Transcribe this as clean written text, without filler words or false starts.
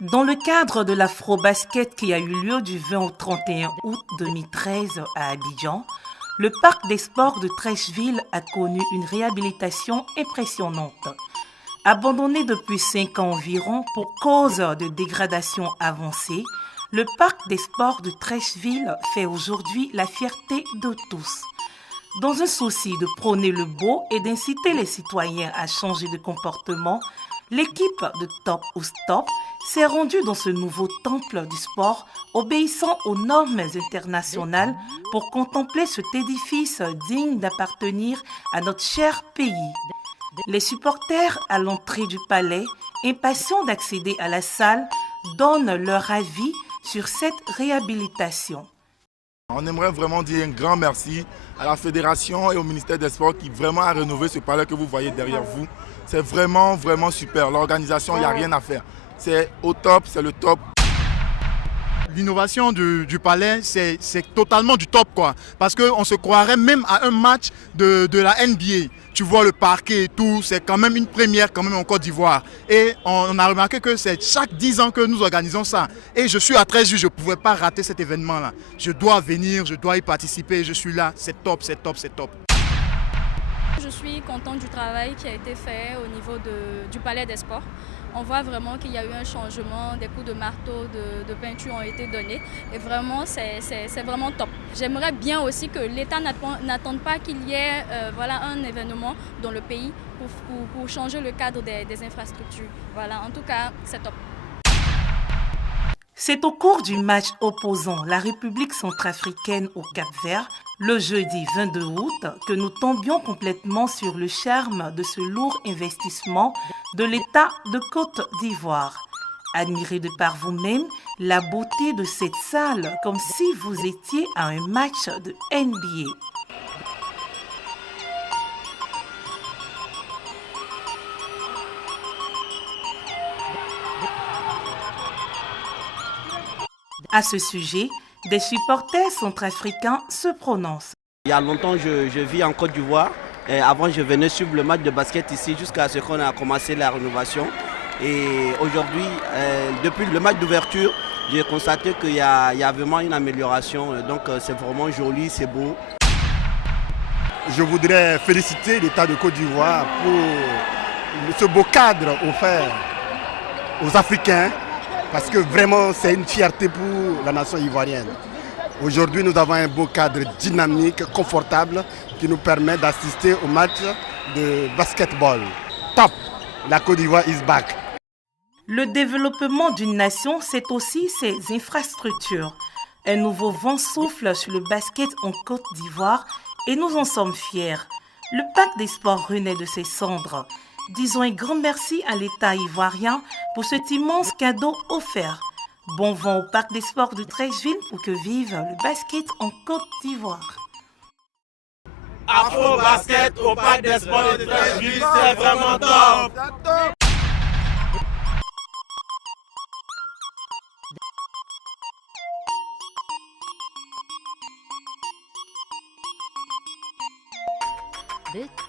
Dans le cadre de l'Afro-Basket qui a eu lieu du 20 au 31 août 2013 à Abidjan, le parc des sports de Treichville a connu une réhabilitation impressionnante. Abandonné depuis 5 ans environ pour cause de dégradation avancée, le parc des sports de Treichville fait aujourd'hui la fierté de tous. Dans un souci de prôner le beau et d'inciter les citoyens à changer de comportement, l'équipe de Top ou Stop s'est rendue dans ce nouveau temple du sport, obéissant aux normes internationales pour contempler cet édifice digne d'appartenir à notre cher pays. Les supporters à l'entrée du palais, impatients d'accéder à la salle, donnent leur avis sur cette réhabilitation. On aimerait vraiment dire un grand merci à la Fédération et au ministère des Sports qui vraiment a rénové ce palais que vous voyez derrière vous. C'est vraiment, vraiment super. L'organisation, il n'y a rien à faire. C'est au top, c'est le top. L'innovation du palais, c'est totalement du top, quoi. Parce qu'on se croirait même à un match de la NBA. Tu vois le parquet et tout, c'est quand même une première quand même en Côte d'Ivoire. Et on a remarqué que c'est chaque 10 ans que nous organisons ça. Et je suis à Treichville, je ne pouvais pas rater cet événement-là. Je dois venir, je dois y participer, je suis là, c'est top, c'est top, c'est top. Je suis contente du travail qui a été fait au niveau du Palais des Sports. On voit vraiment qu'il y a eu un changement, des coups de marteau, de peinture ont été donnés et vraiment c'est vraiment top. J'aimerais bien aussi que l'État n'attende pas qu'il y ait voilà, un événement dans le pays pour changer le cadre des infrastructures. Voilà, en tout cas, c'est top. C'est au cours du match opposant la République centrafricaine au Cap-Vert, le jeudi 22 août, que nous tombions complètement sur le charme de ce lourd investissement de l'État de Côte d'Ivoire. Admirez de par vous-même la beauté de cette salle comme si vous étiez à un match de NBA. À ce sujet, des supporters centrafricains se prononcent. Il y a longtemps, je vis en Côte d'Ivoire. Avant, je venais suivre le match de basket ici jusqu'à ce qu'on a commencé la rénovation. Et aujourd'hui, depuis le match d'ouverture, j'ai constaté qu'il y a vraiment une amélioration. Donc c'est vraiment joli, c'est beau. Je voudrais féliciter l'État de Côte d'Ivoire pour ce beau cadre offert aux Africains. Parce que vraiment, c'est une fierté pour la nation ivoirienne. Aujourd'hui, nous avons un beau cadre dynamique, confortable, qui nous permet d'assister au match de basketball. Top! La Côte d'Ivoire is back. Le développement d'une nation, c'est aussi ses infrastructures. Un nouveau vent souffle sur le basket en Côte d'Ivoire et nous en sommes fiers. Le parc des sports renaît de ses cendres. Disons un grand merci à l'État ivoirien pour cet immense cadeau offert. Bon vent au parc des sports de Treichville pour que vive le basket en Côte d'Ivoire. Afro-basket au parc des sports de Treichville, c'est vraiment top. This